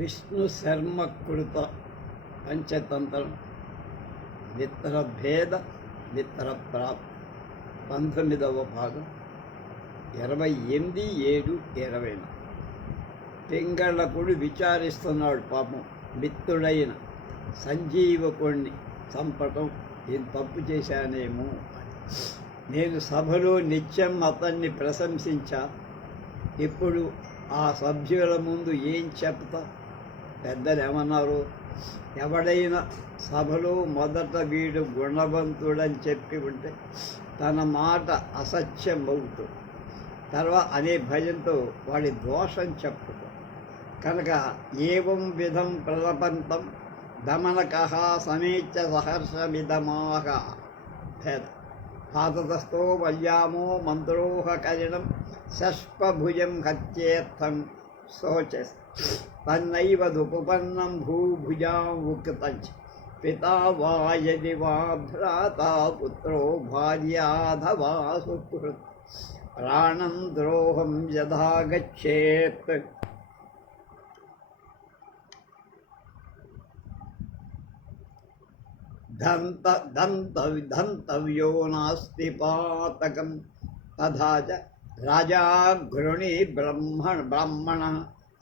విష్ణు శర్మ కృత పంచతంత్రం. విత్తర భేద విత్తర ప్రాప్ పంతొమ్మిదవ భాగం. ఇరవై ఎనిమిది ఏడు ఇరవై పింగళకుడు విచారిస్తున్నాడు పాపం. మిత్రుడైన సంజీవకుడిని చంపటం నేను తప్పు చేశానేమో నేను సభలో నిత్యం అతన్ని ప్రశంసించా. ఇప్పుడు ఆ సభ్యుల ముందు ఏం చెప్తా? పెద్దలు ఏమన్నారు ఎవడైనా సభలో మొదట వీడు గుణవంతుడని చెప్పి ఉంటే తన మాట అసత్యం అవుతూ తర్వాత అనే భయంతో వాడి దోషం చెప్పుకో. కనుక ఏవం విధం ప్రలపంతం దమనక సమీచ సహర్షమిదమాహ భేద పాతతస్థో వల్యామో మంత్రోహ కరిణం షష్పభుజం హత్యేత్తం శోచస్ తన్నైవ దుపన్నం భూభుజాం ఉక్తంచ పితా వా యది వా భ్రాతా పుత్రో భార్యాధవా సుహృత్ ప్రాణం ద్రోహం యథా గచ్చేత్ దంత దంత దంతవ్యో నాస్తి పాతకం. తథా చ రాజా గృణి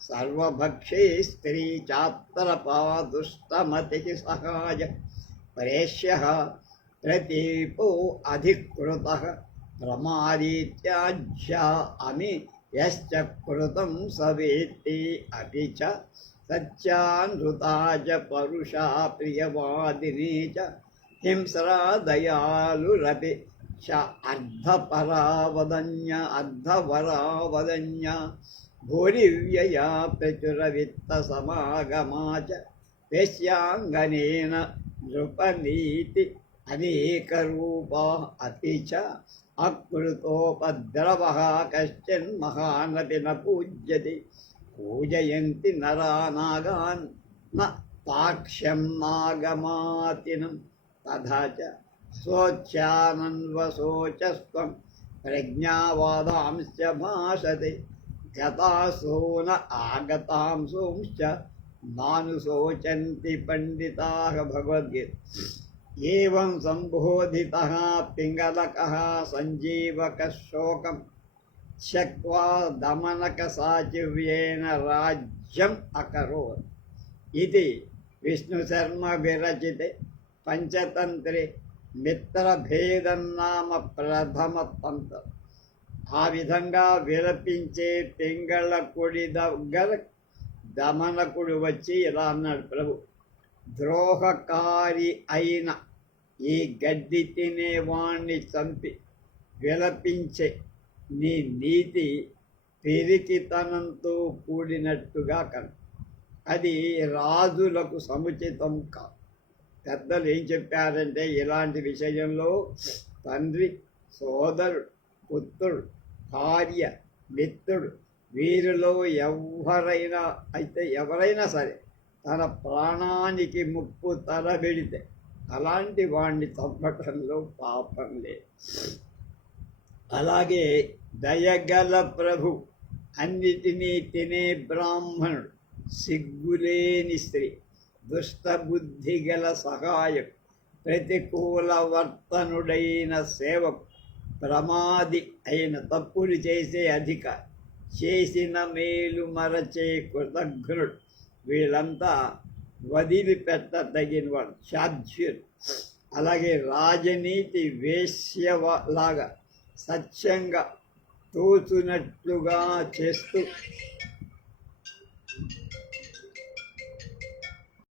सर्वभक्षी स्त्री चात्तरपा दुष्टमतिः सहाय। परेश्यः प्रतीपो अधिकृतः। प्रमादीत्याज्या अमि यश्च कृतं स अपि च सच्चानृता च परुषा प्रियवादिनी च हिंसरा दयालुरपि। च अर्धपरावदन्य, अर्धवरावदन्य భూరివ్యయా ప్రచురవిత్త సమాగమా చ వేశ్యాంగనేన నృపనీతి అనేకరూపా అపి చ అకృతోపద్రవः కశ్చిన్మహానపి న పూజ్యతి పూజయంతి నరా నాగాన్ న పాక్ష్యం నాగమాతినం తథా చ స్వోచ్ఛానన్వశోచస్త్వం गतासो न आगतां सोंश्च नानुशोचन्ति पण्डिताः भगवद्गीता। एवं सम्बोधितः पिङ्गलकः सञ्जीवकः शोकं त्यक्त्वा दमनकसाचिव्येन राज्यम् अकरोत्। इति विष्णुशर्मविरचिते पञ्चतन्त्रे मित्रभेदं नाम प्रथमतन्त्रम् ఆ విధంగా విలపించే పింగళ దగ్గర దమనకుడు వచ్చి ఇలా అన్నాడు ప్రభు ద్రోహకారి అయిన ఈ గడ్డి తినేవాణ్ణి చంపి విలపించే నీ నీతి పిరికితనంతో కూడినట్టుగా కను. అది రాజులకు సముచితం కాదు. పెద్దలు ఏం చెప్పారంటే ఇలాంటి విషయంలో తండ్రి సోదరుడు పుత్రుడు భార్య మిత్రుడు వీరిలో ఎవరైనా అయితే ఎవరైనా సరే తన ప్రాణానికి ముప్పు తలబెడితే అలాంటి వాణ్ణి చంపటంలో పాపం లేదు. అలాగే దయగల ప్రభు అన్నిటినీ తినే బ్రాహ్మణుడు సిగ్గులేని స్త్రీ దుష్టబుద్ధి గల సహాయం ప్రతికూల వర్తనుడైన సేవకు ప్రమాది అయిన తప్పులు చేసే అధిక చేసిన మేలు మరచే కృతజ్ఞుడు. వీళ్ళంతా వదిలిపెట్ట వాడు సాధ్యులు అలాగే రాజనీతి వేశ్యలాగా సత్యంగా తోచునట్లుగా చేస్తూ